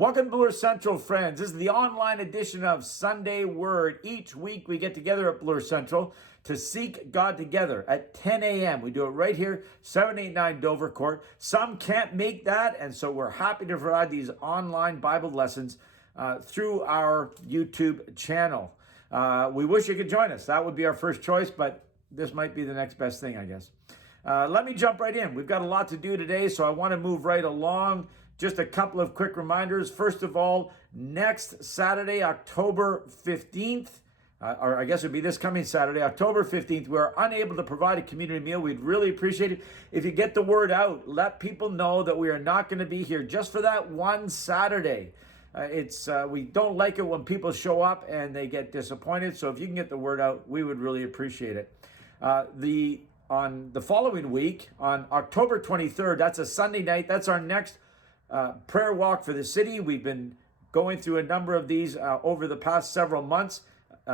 Welcome to Bloor Central, friends. This is the online edition of Sunday Word. Each week we get together at Bloor Central to seek God together at 10 a.m. We do it right here, 789 Dovercourt. Some can't make that, and so we're happy to provide these online Bible lessons through our YouTube channel. We wish you could join us. That would be our first choice, but this might be the next best thing, I guess. Let me jump right in. We've got a lot to do today, so I want to move right along. Just a couple of quick reminders. First of all, next Saturday, October 15th, or I guess it would be this coming Saturday, October 15th, we're unable to provide a community meal. We'd really appreciate it if you get the word out. Let people know that we are not going to be here just for that one Saturday. We don't like it when people show up and they get disappointed. So if you can get the word out, we would really appreciate it. On the following week, on October 23rd, that's a Sunday night. That's our next prayer walk for the city. We've been going through a number of these over the past several months.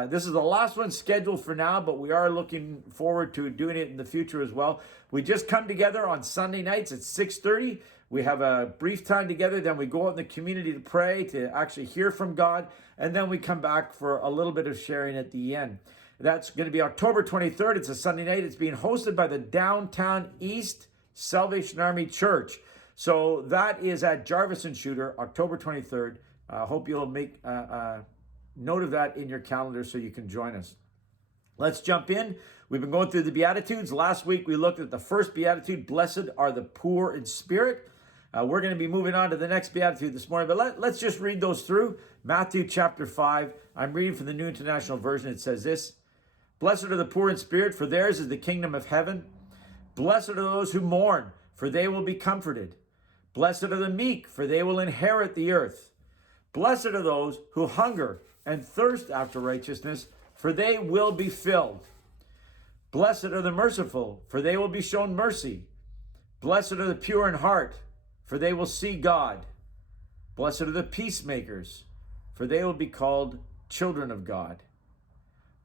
This is the last one scheduled for now, but we are looking forward to doing it in the future as well. We just come together on Sunday nights at 6:30. We have a brief time together, then we go out in the community to pray, to actually hear from God, and then we come back for a little bit of sharing at the end. That's going to be October 23rd. It's a Sunday night. It's being hosted by the Downtown East Salvation Army Church. So that is at Jarvis and Shooter, October 23rd. I hope you'll make note of that in your calendar so you can join us. Let's jump in. We've been going through the Beatitudes. Last week we looked at the first Beatitude, blessed are the poor in spirit. We're going to be moving on to the next Beatitude this morning, but let's just read those through. Matthew chapter 5. I'm reading from the New International Version. It says this: Blessed are the poor in spirit, for theirs is the kingdom of heaven. Blessed are those who mourn, for they will be comforted. Blessed are the meek, for they will inherit the earth. Blessed are those who hunger and thirst after righteousness, for they will be filled. Blessed are the merciful, for they will be shown mercy. Blessed are the pure in heart, for they will see God. Blessed are the peacemakers, for they will be called children of God.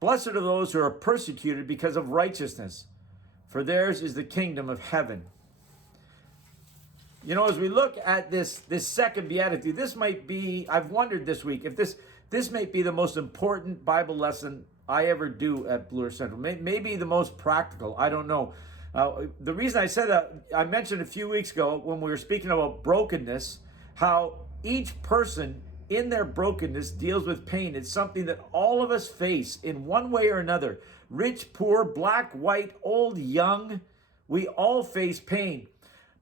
Blessed are those who are persecuted because of righteousness, for theirs is the kingdom of heaven. You know, as we look at this second Beatitude, this might be, I've wondered this week, if this might be the most important Bible lesson I ever do at Bloor Central. Maybe the most practical, I don't know. The reason I said that, I mentioned a few weeks ago when we were speaking about brokenness, how each person in their brokenness deals with pain. It's something that all of us face in one way or another. Rich, poor, black, white, old, young, we all face pain.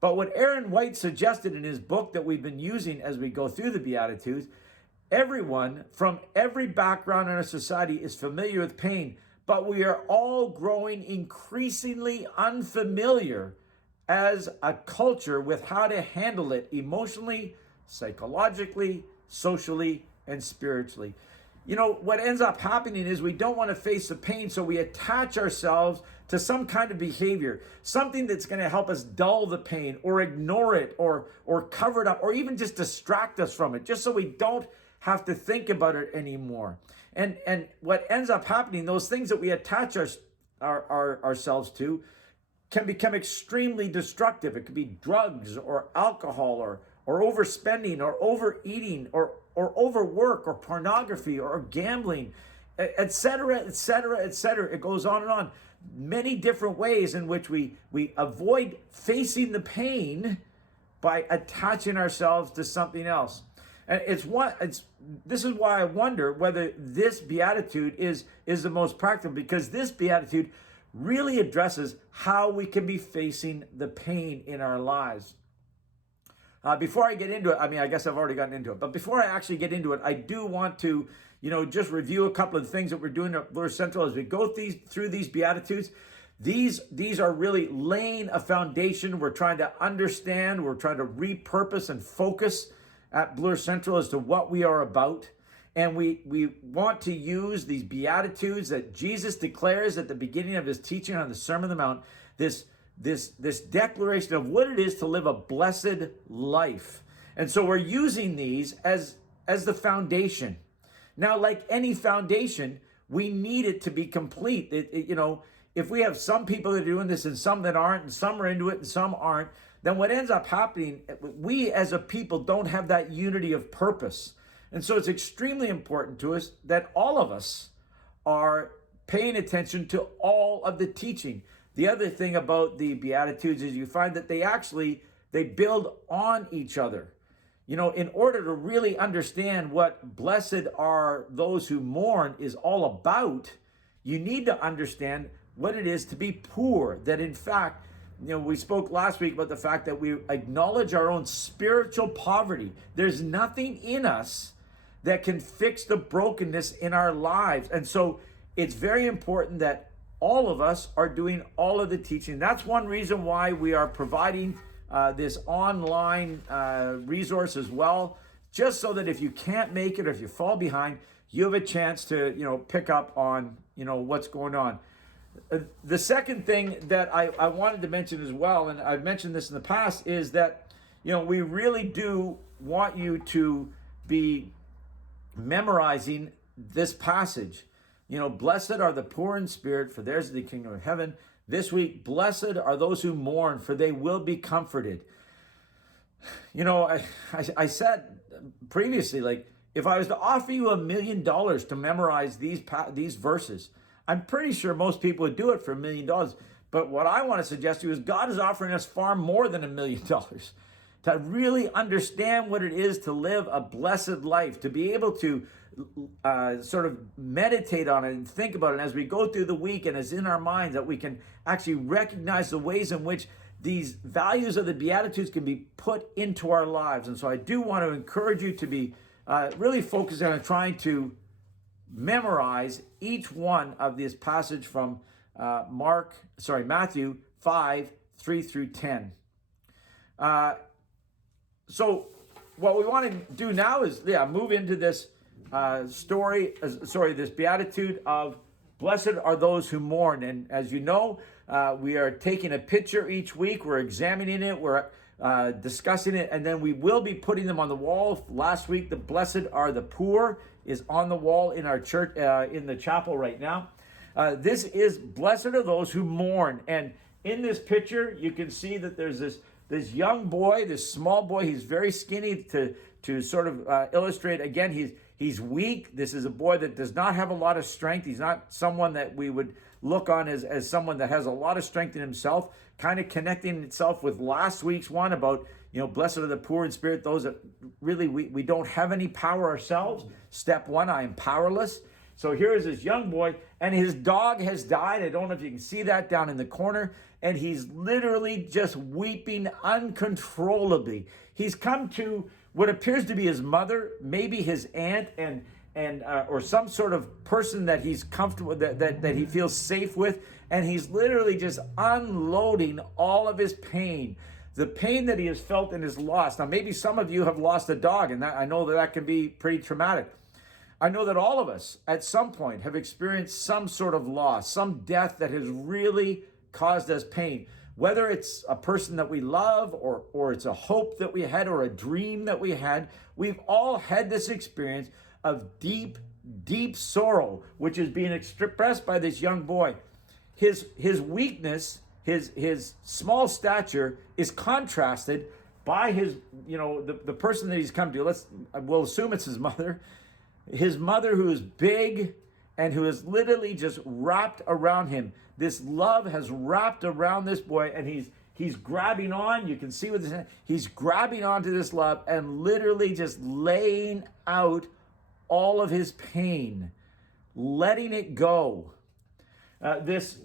But what Aaron White suggested in his book that we've been using as we go through the Beatitudes, everyone from every background in our society is familiar with pain, but we are all growing increasingly unfamiliar as a culture with how to handle it emotionally, psychologically, socially, and spiritually. You know, what ends up happening is we don't want to face the pain, so we attach ourselves to some kind of behavior, something that's going to help us dull the pain or ignore it or cover it up or even just distract us from it, just so we don't have to think about it anymore. And what ends up happening, those things that we attach ourselves to can become extremely destructive. It could be drugs or alcohol or overspending or overeating or overwork or pornography or gambling, etc., etc., etc. It goes on and on. Many different ways in which we avoid facing the pain by attaching ourselves to something else. And this is why I wonder whether this Beatitude is the most practical, because this Beatitude really addresses how we can be facing the pain in our lives. Before I get into it, I guess I've already gotten into it, but before I actually get into it, I do want to, just review a couple of things that we're doing at Bloor Central as we go through these Beatitudes. These are really laying a foundation. We're trying to understand, we're trying to repurpose and focus at Bloor Central as to what we are about. And we want to use these Beatitudes that Jesus declares at the beginning of his teaching on the Sermon on the Mount, this declaration of what it is to live a blessed life. And so we're using these as the foundation. Now, like any foundation, we need it to be complete. If we have some people that are doing this and some that aren't, and some are into it and some aren't, then what ends up happening, we as a people don't have that unity of purpose. And so it's extremely important to us that all of us are paying attention to all of the teaching. The other thing about the Beatitudes is you find that they build on each other. You know, in order to really understand what blessed are those who mourn is all about, you need to understand what it is to be poor. That in fact, you know, we spoke last week about the fact that we acknowledge our own spiritual poverty. There's nothing in us that can fix the brokenness in our lives. And so it's very important that all of us are doing all of the teaching. That's one reason why we are providing this online resource as well, just so that if you can't make it or if you fall behind, you have a chance to, you know, pick up on, you know, what's going on. The second thing that I wanted to mention as well, and I've mentioned this in the past, is that, you know, we really do want you to be memorizing this passage. You know, blessed are the poor in spirit, for theirs is the kingdom of heaven. This week, blessed are those who mourn, for they will be comforted. You know, I said previously, like, if I was to offer you $1 million to memorize these verses, I'm pretty sure most people would do it for $1 million. But what I want to suggest to you is God is offering us far more than $1 million to really understand what it is to live a blessed life, to be able to sort of meditate on it and think about it as we go through the week, and as in our minds that we can actually recognize the ways in which these values of the Beatitudes can be put into our lives. And so I do want to encourage you to be really focused on trying to memorize each one of this passage from Matthew 5, 3 through 10. So what we want to do now is move into this this beatitude of blessed are those who mourn. And as you know, we are taking a picture each week. We're examining it. We're discussing it, and then we will be putting them on the wall. Last week, the blessed are the poor is on the wall in our church, in the chapel right now. This is blessed are those who mourn. And in this picture, you can see that there's this young boy, this small boy. He's very skinny to sort of illustrate. Again, he's weak. This is a boy that does not have a lot of strength. He's not someone that we would look on as someone that has a lot of strength in himself, kind of connecting itself with last week's one about, you know, blessed are the poor in spirit, those that really we don't have any power ourselves. Step one, I am powerless. So here is this young boy, and his dog has died. I don't know if you can see that down in the corner, and he's literally just weeping uncontrollably. He's come to what appears to be his mother, maybe his aunt, and or some sort of person that he's comfortable, that he feels safe with, and he's literally just unloading all of his pain, the pain that he has felt in his loss. Now, maybe some of you have lost a dog, and I know that can be pretty traumatic. I know that all of us at some point have experienced some sort of loss, some death that has really caused us pain. Whether it's a person that we love, or it's a hope that we had, or a dream that we had, we've all had this experience of deep, deep sorrow, which is being expressed by this young boy. His weakness, his small stature is contrasted by his, you know, the person that he's come to. We'll assume it's his mother. His mother, who is big and who is literally just wrapped around him. This love has wrapped around this boy, and he's grabbing on. You can see with his hand, he's grabbing onto this love and literally just laying out all of his pain, letting it go. This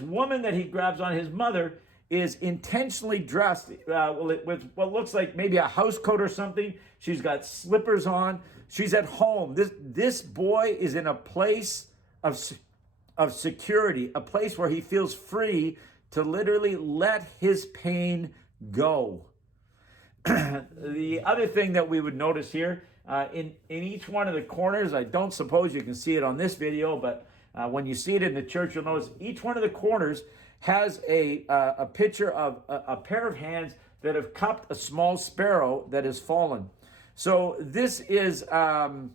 woman that he grabs on, his mother, is intentionally dressed with what looks like maybe a house coat or something. She's got slippers on. She's at home. This boy is in a place of security, a place where he feels free to literally let his pain go. The other thing that we would notice here, in each one of the corners, I don't suppose you can see it on this video, but when you see it in the church, you'll notice each one of the corners has a picture of a pair of hands that have cupped a small sparrow that has fallen. So this is a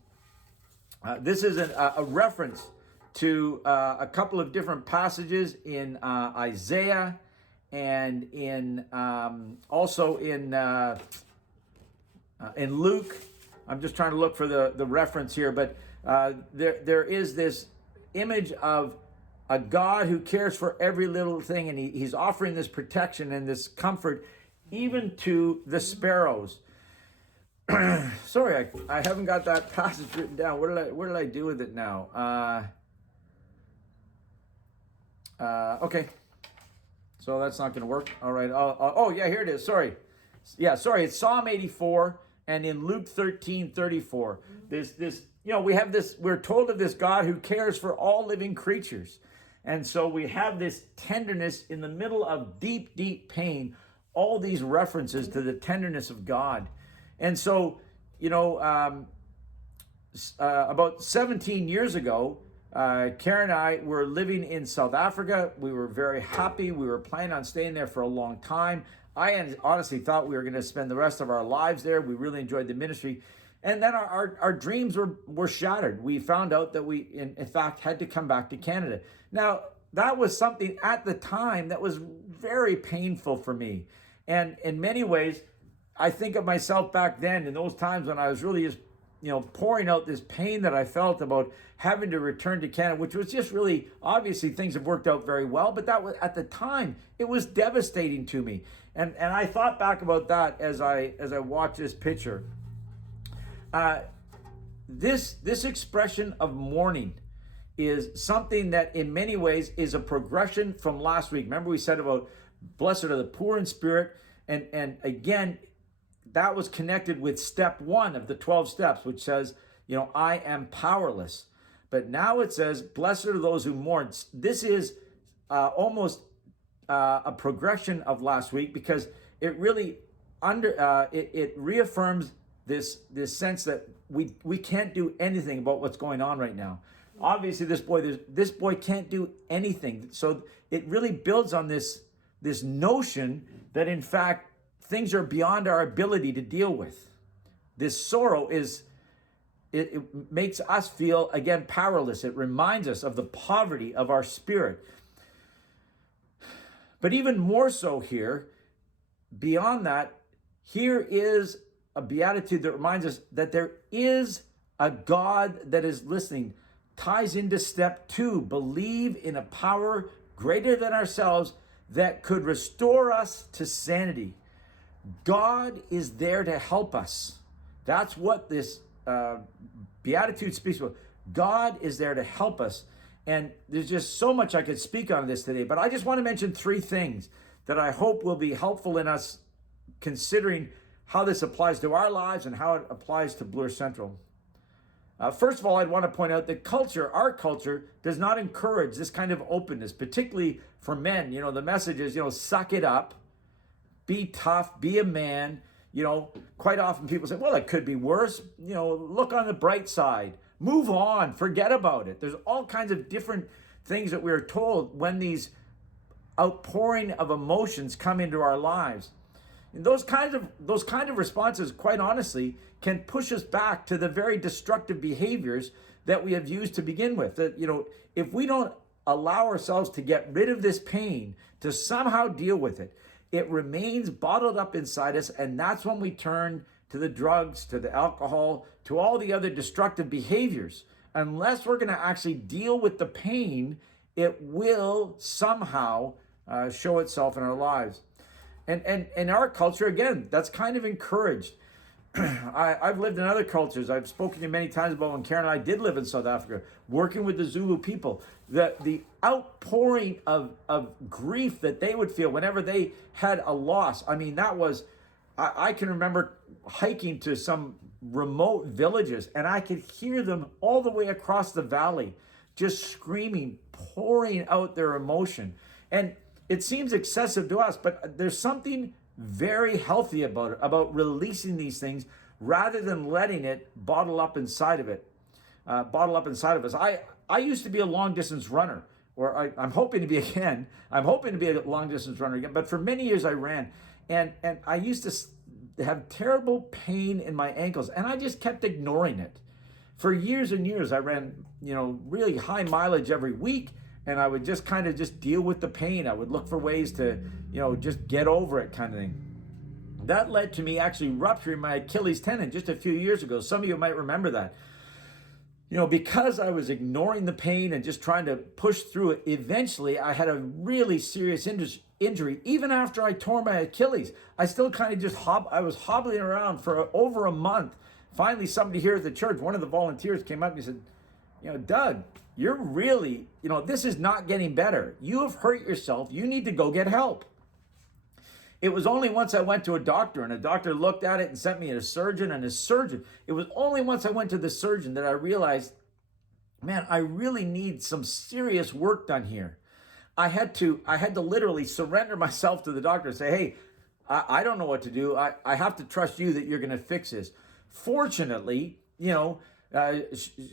reference to a couple of different passages in Isaiah and also in Luke. I'm just trying to look for the reference here, but there is this image of a God who cares for every little thing, and he's offering this protection and this comfort even to the sparrows. Sorry, I haven't got that passage written down. Where did I do with it now? Okay, so that's not going to work. All right. Oh yeah, here it is. Sorry. Yeah, sorry. It's Psalm 84 and in Luke 13:34. This we have this. We're told of this God who cares for all living creatures, and so we have this tenderness in the middle of deep, deep pain. All these references to the tenderness of God. And so, about 17 years ago, Karen and I were living in South Africa. We were very happy. We were planning on staying there for a long time. I honestly thought we were going to spend the rest of our lives there. We really enjoyed the ministry. And then our dreams were shattered. We found out that we, in fact, had to come back to Canada. Now, that was something at the time that was very painful for me. And in many ways, I think of myself back then in those times when I was really just, pouring out this pain that I felt about having to return to Canada, which was just really, obviously things have worked out very well, but that was, at the time, it was devastating to me. And I thought back about that as I watched this picture. This expression of mourning is something that in many ways is a progression from last week. Remember we said about blessed are the poor in spirit, and again, that was connected with step 1 of the 12 steps, which says, I am powerless. But now it says, blessed are those who mourn. This is almost a progression of last week, because it really it reaffirms this sense that we can't do anything about what's going on right now. Obviously, this boy can't do anything. So it really builds on this notion that in fact things are beyond our ability to deal with. This sorrow it makes us feel again powerless. It reminds us of the poverty of our spirit. But even more so here, beyond that, here is a beatitude that reminds us that there is a God that is listening. Ties into step 2, believe in a power greater than ourselves that could restore us to sanity. God is there to help us. That's what this beatitude speaks about. God is there to help us. And there's just so much I could speak on this today, but I just want to mention 3 things that I hope will be helpful in us considering how this applies to our lives and how it applies to Bloor Central. First of all, I'd want to point out that our culture does not encourage this kind of openness, particularly for men. The message is, suck it up, be tough, be a man. Quite often people say, well, it could be worse. Look on the bright side, move on, forget about it. There's all kinds of different things that we're told when these outpouring of emotions come into our lives. And those kind of responses, quite honestly, can push us back to the very destructive behaviors that we have used to begin with. That, if we don't allow ourselves to get rid of this pain, to somehow deal with it, it remains bottled up inside us, and that's when we turn to the drugs, to the alcohol, to all the other destructive behaviors. Unless we're going to actually deal with the pain, it will somehow show itself in our lives. And in our culture, again, that's kind of encouraged. I've lived in other cultures. I've spoken to you many times about when Karen and I did live in South Africa, working with the Zulu people. The outpouring of grief that they would feel whenever they had a loss. I mean, that was, I can remember hiking to some remote villages, and I could hear them all the way across the valley, just screaming, pouring out their emotion. And it seems excessive to us, but there's something very healthy about it, about releasing these things rather than letting it bottle up inside of us. I used to be a long distance runner, or I'm hoping to be again. I'm hoping to be a long distance runner again. But for many years I ran, and I used to have terrible pain in my ankles, and I just kept ignoring it. For years and years, I ran, really high mileage every week, and I would just kind of just deal with the pain. I would look for ways to, just get over it kind of thing. That led to me actually rupturing my Achilles tendon just a few years ago. Some of you might remember that. Because I was ignoring the pain and just trying to push through it, eventually I had a really serious injury. Even after I tore my Achilles, I still kind of just I was hobbling around for over a month. Finally, somebody here at the church, one of the volunteers came up and he said, Doug, you're really, this is not getting better. You have hurt yourself. You need to go get help. It was only once I went to a doctor, and a doctor looked at it and sent me to a surgeon, it was only once I went to the surgeon that I realized, man, I really need some serious work done here. I had to literally surrender myself to the doctor and say, hey, I don't know what to do. I have to trust you that you're going to fix this. Fortunately,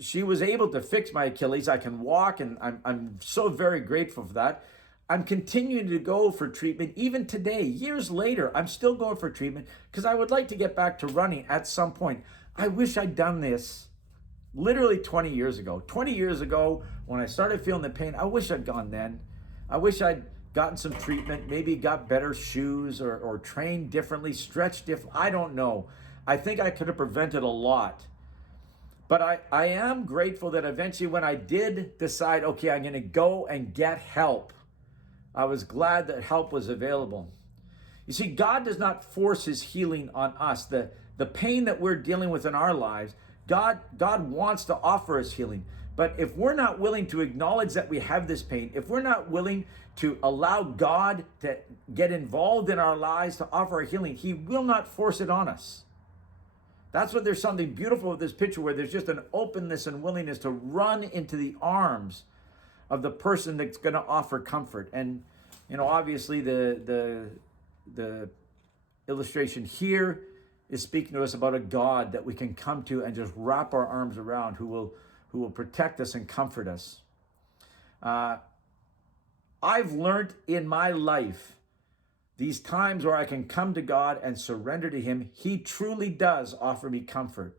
she was able to fix my Achilles. I can walk, and I'm so very grateful for that. I'm continuing to go for treatment. Even today, years later, I'm still going for treatment because I would like to get back to running at some point. I wish I'd done this literally 20 years ago. 20 years ago, when I started feeling the pain, I wish I'd gone then. I wish I'd gotten some treatment, maybe got better shoes or trained differently, stretched differently. I don't know. I think I could have prevented a lot. But I am grateful that eventually when I did decide, okay, I'm going to go and get help, I was glad that help was available. You see, God does not force his healing on us. The pain that we're dealing with in our lives, God wants to offer us healing. But if we're not willing to acknowledge that we have this pain, if we're not willing to allow God to get involved in our lives to offer our healing, he will not force it on us. That's what there's something beautiful with this picture, where there's just an openness and willingness to run into the arms of the person that's going to offer comfort. And obviously the illustration here is speaking to us about a God that we can come to and just wrap our arms around, who will protect us and comfort us. I've learned in my life these times where I can come to God and surrender to him. He truly does offer me comfort.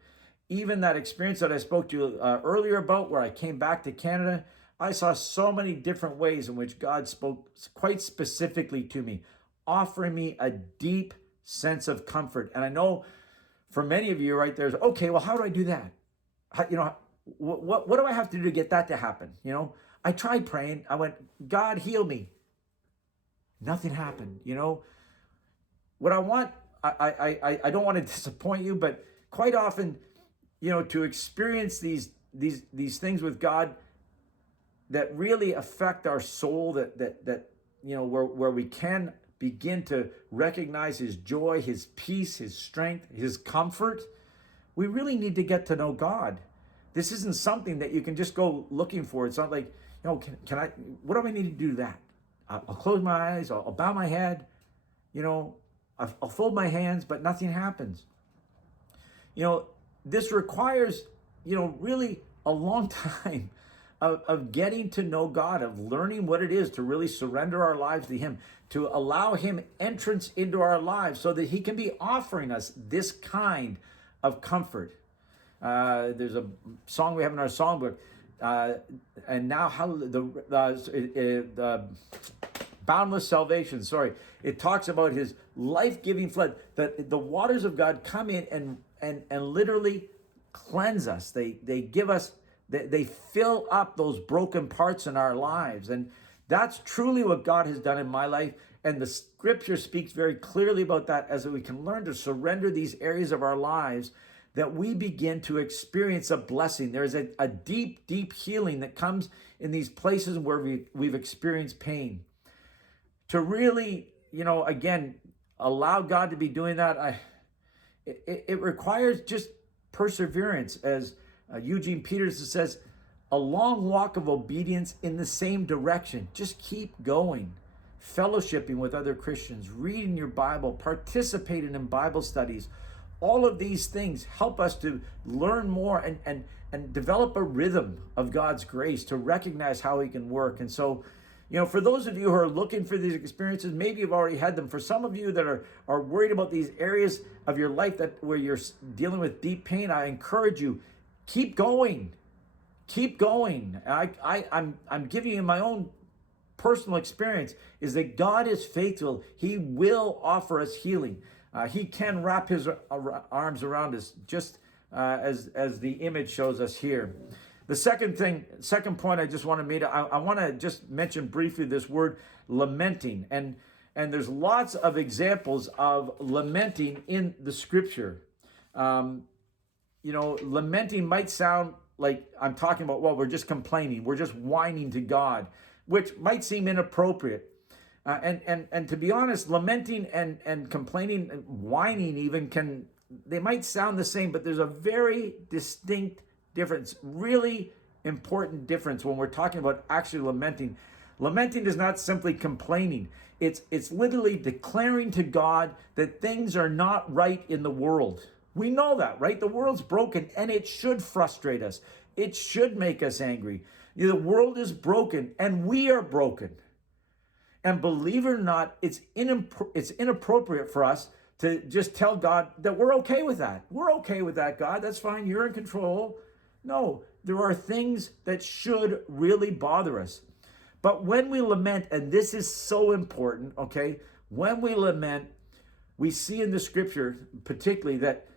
Even that experience that I spoke to you earlier about, where I came back to Canada, I saw so many different ways in which God spoke quite specifically to me, offering me a deep sense of comfort. And I know for many of you right there's, okay, well, how do I do that? What do I have to do to get that to happen? I tried praying. I went, God, heal me. Nothing happened. What I want, I don't want to disappoint you, but quite often, to experience these things with God that really affect our soul, that where we can begin to recognize his joy, his peace, his strength, his comfort, we really need to get to know God. This isn't something that you can just go looking for. It's not like, can I, what do I need to do that? I'll close my eyes, I'll bow my head, I'll fold my hands, but nothing happens. This requires, really a long time of getting to know God, of learning what it is to really surrender our lives to him, to allow him entrance into our lives so that he can be offering us this kind of comfort. There's a song we have in our songbook, and now how the boundless salvation. Sorry, it talks about his life-giving flood. That the waters of God come in and literally cleanse us. They give us. They fill up those broken parts in our lives, and that's truly what God has done in my life. And the scripture speaks very clearly about that, as we can learn to surrender these areas of our lives, that we begin to experience a blessing. There's a deep, deep healing that comes in these places where we've experienced pain. To really, again, allow God to be doing that, it requires just perseverance. As Eugene Peterson says, a long walk of obedience in the same direction. Just keep going. Fellowshipping with other Christians, reading your Bible, participating in Bible studies. All of these things help us to learn more and develop a rhythm of God's grace, to recognize how he can work. And so, for those of you who are looking for these experiences, maybe you've already had them. For some of you that are worried about these areas of your life where you're dealing with deep pain, I encourage you, keep going. keep going. I'm giving you my own personal experience is that God is faithful. He will offer us healing. He can wrap his arms around us, just as the image shows us here. The second point I just want to make, I want to just mention briefly this word lamenting. And there's lots of examples of lamenting in the scripture. Lamenting might sound like I'm talking about, well, we're just complaining. We're just whining to God, which might seem inappropriate. And to be honest, lamenting and complaining and whining even they might sound the same, but there's a very distinct difference, really important difference when we're talking about actually lamenting. Lamenting is not simply complaining. It's literally declaring to God that things are not right in the world. We know that, right? The world's broken, and it should frustrate us. It should make us angry. The world is broken, and we are broken. And believe it or not, it's inappropriate for us to just tell God that we're okay with that. We're okay with that, God. That's fine. You're in control. No, there are things that should really bother us. But when we lament, and this is so important, okay? When we lament, we see in the scripture, particularly, that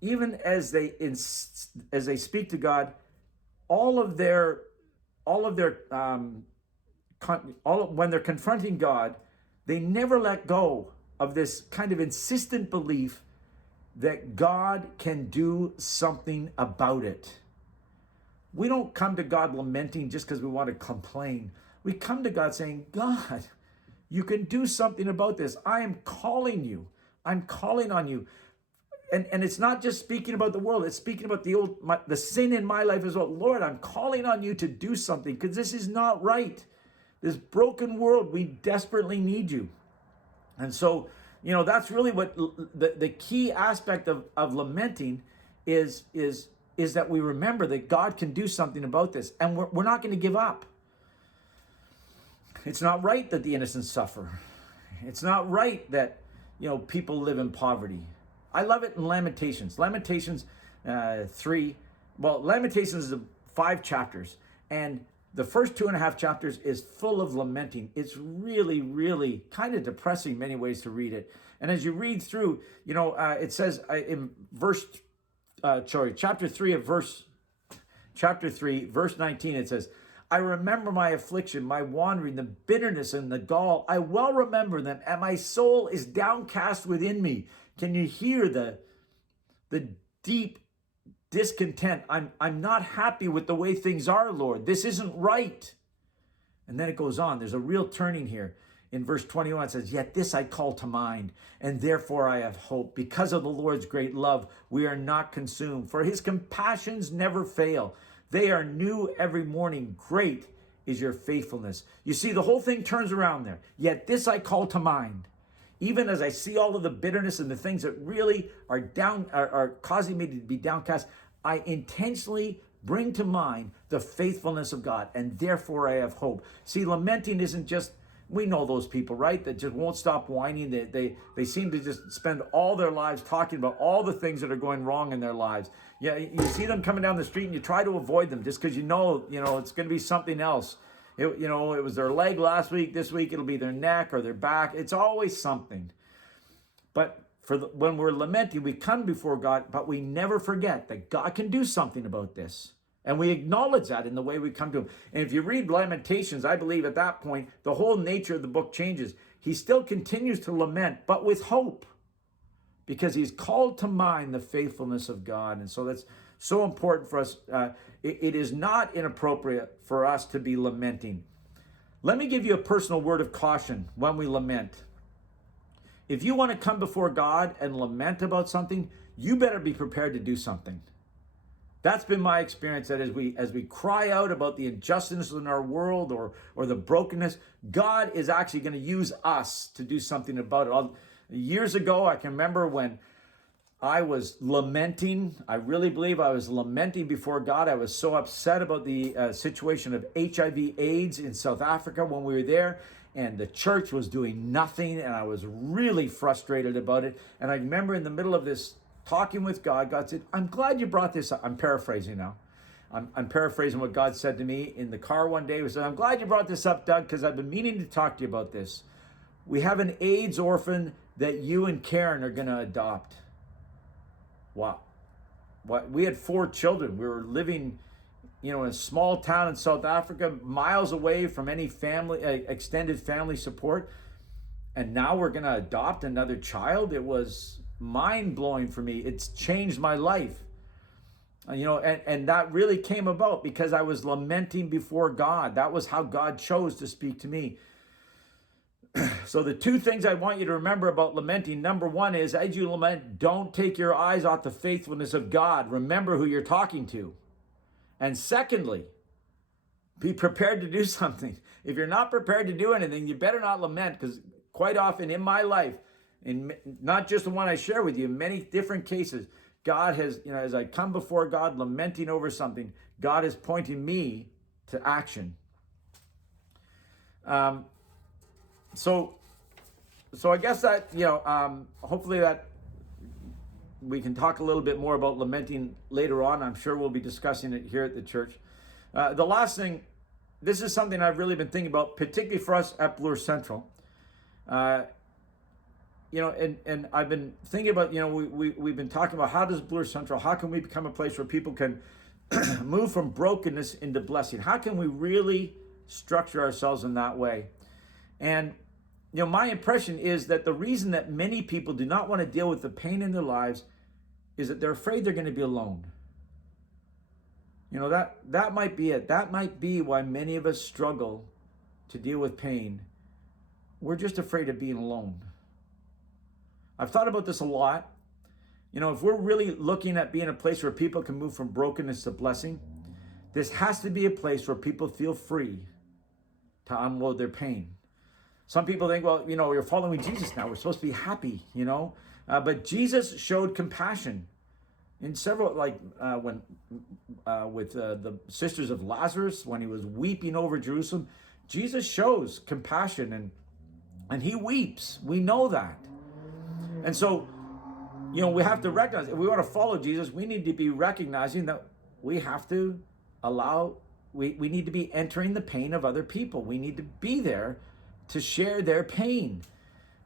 even as they speak to God, when they're confronting God, they never let go of this kind of insistent belief that God can do something about it. We don't come to God lamenting just because we want to complain. We come to God saying, God, you can do something about this. I am calling you. I'm calling on you. And it's not just speaking about the world. It's speaking about the sin in my life as well. Lord, I'm calling on you to do something because this is not right. This broken world, we desperately need you. And so, that's really what the key aspect of lamenting is that we remember that God can do something about this. And we're not going to give up. It's not right that the innocent suffer. It's not right that, people live in poverty. I love it in Lamentations. Lamentations 3. Well, Lamentations is 5 chapters. And the first 2.5 chapters is full of lamenting. It's really, really kind of depressing in many ways to read it. And as you read through, it says in chapter 3, verse 19, it says, I remember my affliction, my wandering, the bitterness and the gall. I well remember them, and my soul is downcast within me. Can you hear the deep discontent? I'm not happy with the way things are, Lord. This isn't right. And then it goes on. There's a real turning here. In verse 21, it says, yet this I call to mind, and therefore I have hope. Because of the Lord's great love, we are not consumed, for his compassions never fail. They are new every morning. Great is your faithfulness. You see, the whole thing turns around there. Yet this I call to mind. Even as I see all of the bitterness and the things that really are causing me to be downcast, I intentionally bring to mind the faithfulness of God, and therefore I have hope. See, lamenting isn't just, we know those people, right? That just won't stop whining. They seem to just spend all their lives talking about all the things that are going wrong in their lives. Yeah, you see them coming down the street and you try to avoid them just because you know it's going to be something else. It was their leg last week. This week it'll be their neck or their back. It's always something. But when we're lamenting, we come before God, but we never forget that God can do something about this. And we acknowledge that in the way we come to him. And if you read Lamentations, I believe at that point, the whole nature of the book changes. He still continues to lament, but with hope, because he's called to mind the faithfulness of God. And so that's so important for us. It is not inappropriate for us to be lamenting. Let me give you a personal word of caution when we lament. If you want to come before God and lament about something, you better be prepared to do something. That's been my experience, that as we cry out about the injustice in our world or the brokenness, God is actually going to use us to do something about it. Years ago, I can remember when I was lamenting. I really believe I was lamenting before God. I was so upset about the situation of HIV/AIDS in South Africa when we were there, and the church was doing nothing, and I was really frustrated about it. And I remember in the middle of this talking with God, God said, I'm glad you brought this up. I'm paraphrasing now. I'm paraphrasing what God said to me in the car one day. He said, I'm glad you brought this up, Doug, because I've been meaning to talk to you about this. We have an AIDS orphan that you and Karen are going to adopt. Wow. What? We had 4 children. We were living, in a small town in South Africa, miles away from any family, extended family support. And now we're going to adopt another child. It was mind-blowing for me. It's changed my life. And that really came about because I was lamenting before God. That was how God chose to speak to me. So the 2 things I want you to remember about lamenting, number 1 is, as you lament, don't take your eyes off the faithfulness of God. Remember who you're talking to. And secondly, be prepared to do something. If you're not prepared to do anything, you better not lament, because quite often in my life, in not just the one I share with you, in many different cases, God has, as I come before God lamenting over something, God is pointing me to action. So I guess that, hopefully that we can talk a little bit more about lamenting later on. I'm sure we'll be discussing it here at the church. The last thing, this is something I've really been thinking about, particularly for us at Bloor Central. And I've been thinking about, we've been talking about how does Bloor Central, how can we become a place where people can move from brokenness into blessing? How can we really structure ourselves in that way? And, my impression is that the reason that many people do not want to deal with the pain in their lives is that they're afraid they're going to be alone. That might be it. That might be why many of us struggle to deal with pain. We're just afraid of being alone. I've thought about this a lot. If we're really looking at being a place where people can move from brokenness to blessing, this has to be a place where people feel free to unload their pain. Some people think, well, you're following Jesus now. We're supposed to be happy, but Jesus showed compassion in several, with the sisters of Lazarus, when he was weeping over Jerusalem. Jesus shows compassion and he weeps. We know that. And so, we have to recognize, if we want to follow Jesus, we need to be recognizing that we have to we need to be entering the pain of other people. We need to be there to share their pain.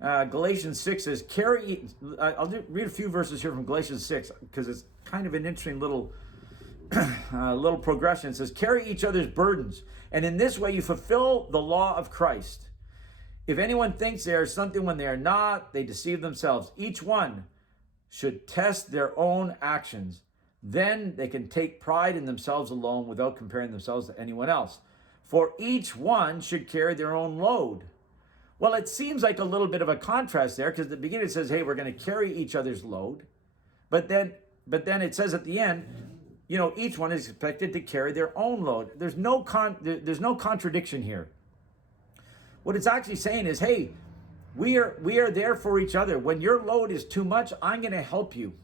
Galatians 6 says, I'll read a few verses here from Galatians 6, because it's kind of an interesting little progression. It says, carry each other's burdens, and in this way you fulfill the law of Christ. If anyone thinks they are something when they are not, they deceive themselves. Each one should test their own actions. Then they can take pride in themselves alone without comparing themselves to anyone else. For each one should carry their own load. Well, it seems like a little bit of a contrast there, because at the beginning it says, hey, we're going to carry each other's load. But then it says at the end, each one is expected to carry their own load. There's no contradiction here. What it's actually saying is, hey, we are there for each other. When your load is too much, I'm going to help you.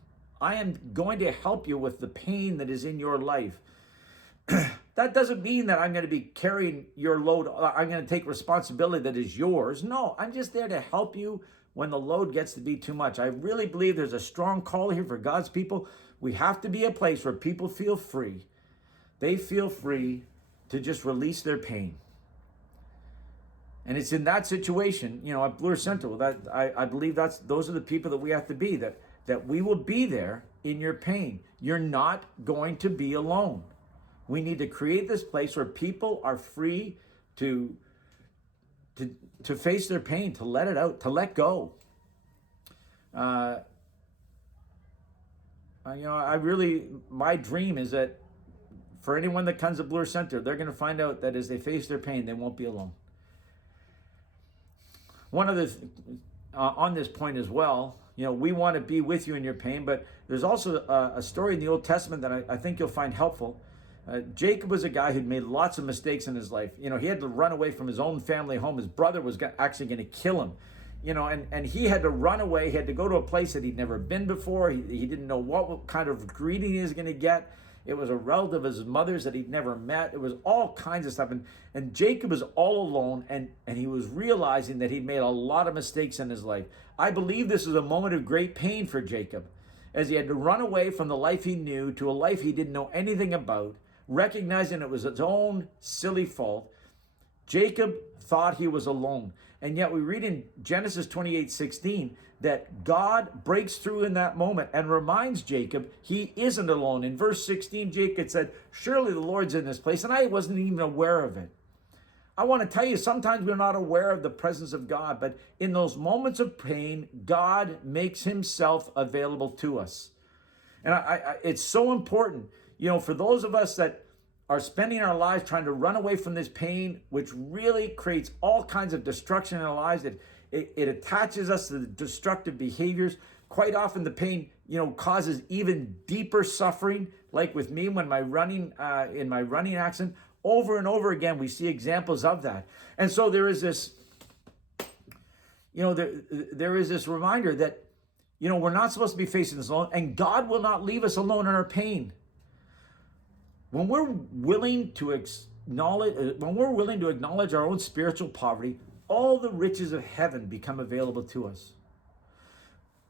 I am going to help you with the pain that is in your life. That doesn't mean that I'm going to be carrying your load. I'm going to take responsibility that is yours. No, I'm just there to help you when the load gets to be too much. I really believe there's a strong call here for God's people. We have to be a place where people feel free. They feel free to just release their pain. And it's in that situation, at Bloor Central, that I believe those are the people that we have to be, that we will be there in your pain. You're not going to be alone. We need to create this place where people are free to face their pain, to let it out, to let go. My dream is that for anyone that comes to Bloor Center, they're going to find out that as they face their pain, they won't be alone. One of the, on this point as well, we want to be with you in your pain, but there's also a story in the Old Testament that I think you'll find helpful. Jacob was a guy who'd made lots of mistakes in his life. He had to run away from his own family home. His brother was actually going to kill him. And he had to run away. He had to go to a place that he'd never been before. He didn't know what kind of greeting he was going to get. It was a relative of his mother's that he'd never met. It was all kinds of stuff. And Jacob was all alone, and he was realizing that he'd made a lot of mistakes in his life. I believe this is a moment of great pain for Jacob, as he had to run away from the life he knew to a life he didn't know anything about, recognizing it was its own silly fault. Jacob thought he was alone. And yet we read in Genesis 28:16 that God breaks through in that moment and reminds Jacob he isn't alone. In verse 16, Jacob said, surely the Lord's in this place, and I wasn't even aware of it. I want to tell you, sometimes we're not aware of the presence of God, but in those moments of pain, God makes himself available to us. And it's so important, for those of us that are spending our lives trying to run away from this pain, which really creates all kinds of destruction in our lives. It attaches us to the destructive behaviors. Quite often the pain, causes even deeper suffering, like with me when in my running accident. Over and over again, we see examples of that. And so there is this, there is this reminder that, we're not supposed to be facing this alone, and God will not leave us alone in our pain. When we're willing to acknowledge our own spiritual poverty, all the riches of heaven become available to us.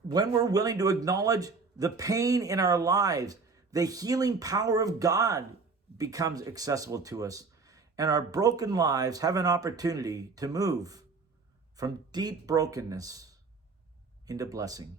When we're willing to acknowledge the pain in our lives, the healing power of God becomes accessible to us, and our broken lives have an opportunity to move from deep brokenness into blessing.